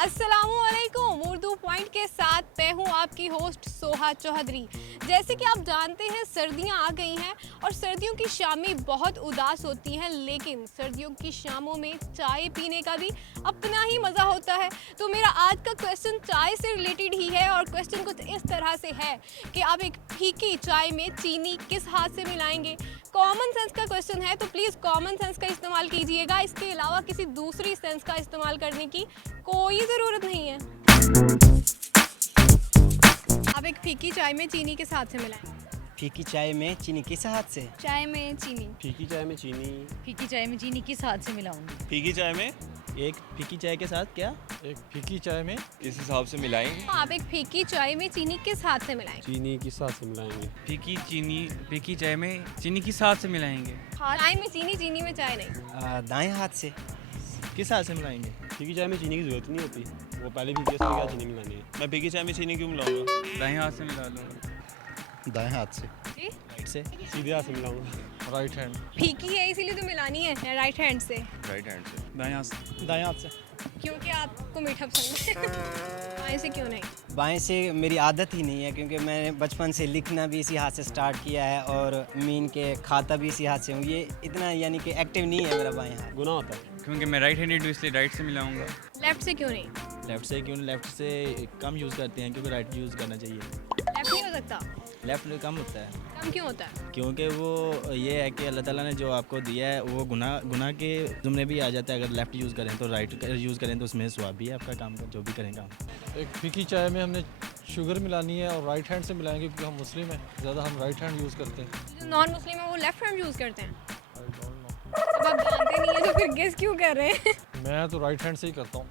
अस्सलामुअलैकुम। उर्दू पॉइंट के साथ मैं हूँ आपकी होस्ट सोहा चौधरी। जैसे कि आप जानते हैं सर्दियाँ आ गई हैं और सर्दियों की शामें बहुत उदास होती हैं, लेकिन सर्दियों की शामों में चाय पीने का भी अपना ही मज़ा होता है। तो मेरा आज का क्वेश्चन चाय से रिलेटेड ही है और क्वेश्चन कुछ इस तरह से है कि आप एक फीकी चाय में चीनी किस हाथ से मिलाएंगे। कॉमन सेंस का क्वेश्चन है, तो प्लीज़ कॉमन सेंस का इस्तेमाल कीजिएगा। इसके अलावा किसी दूसरी सेंस का इस्तेमाल करने की कोई ज़रूरत नहीं है। आप एक फीकी चाय में चीनी किस हाथ से मिलाएंगे? फीकी चाय में चीनी किस हाथ से? चाय में चीनी। फीकी चाय में चीनी। फीकी चाय में चीनी किस हाथ से मिलाऊंगी? फीकी चाय में एक फीकी चाय के साथ क्या? एक फीकी चाय में किस हिसाब से मिलाएंगे? आप एक फीकी चाय में चीनी किस हाथ से मिलाएंगे? चीनी किस हाथ से मिलाएंगे? फीकी चाय में चीनी किस हाथ से मिलाएंगे? चाय में चीनी, चीनी में चाय नहीं। दाएं हाथ से। किस हाथ से मिलाएंगे? फीकी चाय में चीनी की जरूरत नहीं होती, वो पहले भी क्या चीनी मिलानी है। मैं फीकी चाय में चीनी क्यों मिलाऊंगा? दाएं हाथ से मिला लूँगा। दाएं हाथ से। राइट से। सीधे हाथ से मिलाऊंगा। Right hand. फीकी है इसीलिए तो मिलानी है राइट हैंड से, राइट हैंड से। दाएं हाथ से। दाएं हाथ से। क्योंकि आपको मीठा पसंद है। बाएं से क्यों नहीं? बाएं से मेरी आदत ही नहीं है, क्योंकि मैंने बचपन से लिखना भी इसी हाथ से स्टार्ट किया है और मीन के खाता भी इसी हाथ से हूँ। ये इतना यानी कि एक्टिव नहीं है मेरा बाएं हाथ। गुनाह होता है क्योंकि मैं राइट हैंडेड हूँ इसलिए राइट से मिलाऊंगा। लेफ्ट से क्यों नहीं? लेफ्ट से क्यों? लेफ्ट से कम यूज़ करते हैं, क्योंकि राइट यूज़ करना चाहिए। लेफ्ट नहीं हो सकता? लेफ्ट कम होता है, कम क्यों होता है? क्योंकि वो ये है कि अल्लाह ताला ने जो आपको दिया है वो गुनाह के जुमरे भी आ जाता है। अगर लेफ्ट यूज़ करें तो राइट यूज़ करें तो उसमें स्वाब भी है आपका काम का, जो भी करें काम। एक फीकी चाय में हमने शुगर मिलानी है और राइट हैंड से मिलाएंगे, क्योंकि हम मुस्लिम हैं, ज़्यादा हम राइट हैंड यूज़ करते हैं। जो नॉन मुस्लिम है वो लेफ्ट हैंड यूज़ करते हैं। अब आप जानते नहीं है तो फिर गेस क्यों कर रहे हैं? मैं तो राइट हैंड से ही करता हूँ।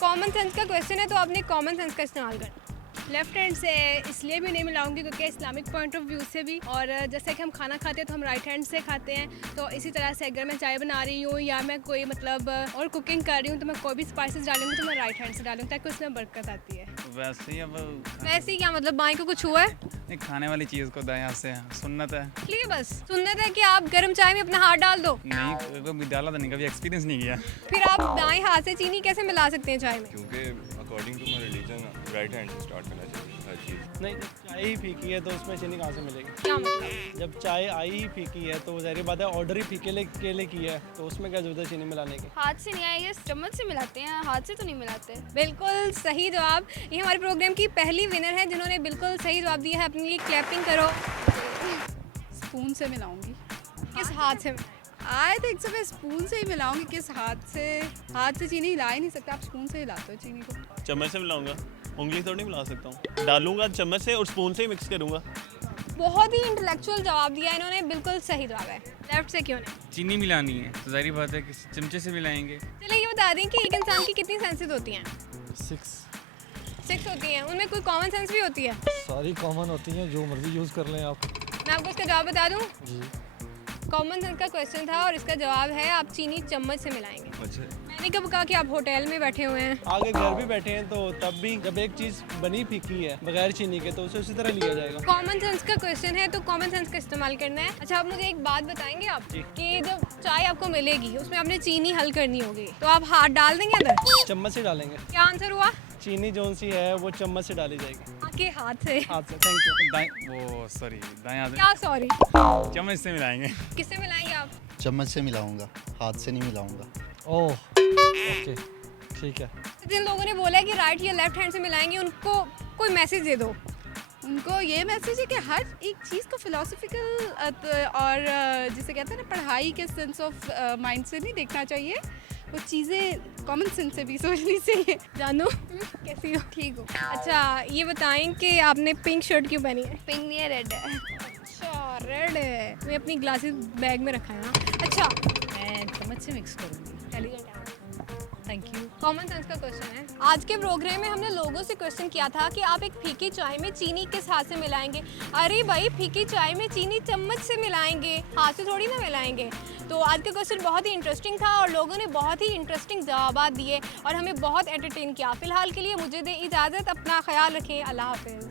कॉमन सेंस का क्वेश्चन है तो आपने कॉमन सेंस का इस्तेमाल करना। लेफ्ट हैंड से इसलिए भी नहीं मिलाऊंगी क्योंकि इस्लामिक पॉइंट ऑफ व्यू से भी, और जैसे कि हम खाना खाते हैं तो हम राइट हैंड से खाते हैं, तो इसी तरह से अगर मैं चाय बना रही हूँ या मैं कोई मतलब और कुकिंग कर रही हूँ तो मैं कोई भी स्पाइसेस डालूंगी तो मैं राइट हैंड से डालूंगी ताकि उसमें बरकत आती है। वैसे ही अब वैसे ही क्या मतलब बाएं को कुछ हुआ है? नहीं, खाने वाली चीज़ को दाएं हाथ से सुन्नत है। इसलिए बस सुन्नत है कि आप गर्म चाय में अपना हाथ डाल दो। नहीं, कभी डाला तो नहीं, कभी एक्सपीरियंस नहीं किया। फिर आप दाएं हाथ से चीनी कैसे मिला सकते हैं चाय में? क्योंकि according to my religion right hand से स्टार्ट करना चाहिए हर चीज़। नहीं, चाय ही फीकी है तो उसमें चीनी कहाँ से मिलेगी? क्या मतलब? जब चाय आई ही फीकी है तो ज़ाहिर बात है ऑर्डर ही फीके के लिए की है, तो उसमें क्या जरूरत है चीनी मिलाने की? हाथ से नहीं आएगा, चम्मच से मिलाते हैं, हाथ से तो नहीं मिलाते। बिल्कुल सही जवाब। ये हमारे प्रोग्राम की पहली विनर है जिन्होंने बिल्कुल सही जवाब दिया है। अपने लिए क्लैपिंग करो। स्पून से मिलाऊंगी। किस हाथ से? आई थिंक सो मैं स्पून से ही मिलाऊंगी। किस हाथ से? हाथ से चीनी हिला ही नहीं सकता, आप स्पून से हिलाते हो चीनी को। चम्मच से मिलाऊंगा, उंगली तो नहीं मिला सकता हूँ। डालूंगा चम्मच से और स्पून से ही मिक्स करूँगा। बहुत ही इंटेलेक्चुअल जवाब दिया इन्होंने, बिल्कुल सही जवाब है। लेफ्ट से क्यों नहीं? चीनी मिलानी है तो जाहिर बात है कि चमचे से मिलाएंगे। चलिए ये बता दें कि एक इंसान की कितनी सेंसेस होती हैं? 6 होती हैं। उनमें कोई कॉमन सेंस भी होती है? सारी कॉमन होती हैं, जो मर्जी यूज़ कर लें आप। मैं आपको इसका जवाब बता दूं? जी। कॉमन सेंस का क्वेश्चन था और इसका जवाब है आप चीनी चम्मच से मिलाएंगे। अच्छा, मैंने कब कहा कि आप होटल में बैठे हुए हैं? आगे घर भी बैठे हैं तो तब भी जब एक चीज़ बनी फीकी है बगैर चीनी के तो उसे उसी तरह लिया जाएगा। कॉमन सेंस का क्वेश्चन है तो कॉमन सेंस का इस्तेमाल करना है। अच्छा, आप मुझे एक बात बताएंगे आप कि जब चाय आपको मिलेगी उसमें आपने चीनी हल करनी होगी तो आप हाथ डाल देंगे अंदर? चम्मच से डालेंगे। क्या आंसर हुआ? चीनी जोन सी है वो चम्मच से डाली जाएगी। आपके हाथ से? हाथ से। Thank you. दाएं हाथ क्या सॉरी? चम्मच से मिलाएंगे। किससे मिलाएंगे आप? चम्मच से मिलाऊंगा, हाथ से नहीं मिलाऊंगा। ओह ओके, ठीक है। जिन लोगों ने बोला है कि राइट या लेफ्ट हैंड से मिलाएंगे उनको कोई मैसेज दे दो। उनको ये मैसेज है कि हर एक चीज़ को फिलोसफिकल और जिसे कहते हैं ना पढ़ाई के सेंस ऑफ माइंड से नहीं देखना चाहिए, वो चीज़ें कॉमन सेंस से भी सोचनी चाहिए। जानू कैसी हो? ठीक हो? अच्छा ये बताएं कि आपने पिंक शर्ट क्यों पहनी है? पिंक नहीं है, रेड है। अच्छा रेड है। मैं अपनी ग्लासेस बैग में रखा है ना। अच्छा मैं चम्मच से मिक्स करूंगी। इंटेलिजेंट है। Thank you. कॉमन सेंस का क्वेश्चन है। आज के प्रोग्राम में हमने लोगों से क्वेश्चन किया था कि आप एक फीकी चाय में चीनी किस हाथ से मिलाएंगे। अरे भाई, फीकी चाय में चीनी चम्मच से मिलाएंगे, हाथ से थोड़ी ना मिलाएंगे। तो आज का क्वेश्चन बहुत ही इंटरेस्टिंग था और लोगों ने बहुत ही इंटरेस्टिंग जवाब दिए और हमें बहुत एंटरटेन किया। फिलहाल के लिए मुझे दे इजाज़त। अपना ख्याल रखें। अल्लाह हाफिज़।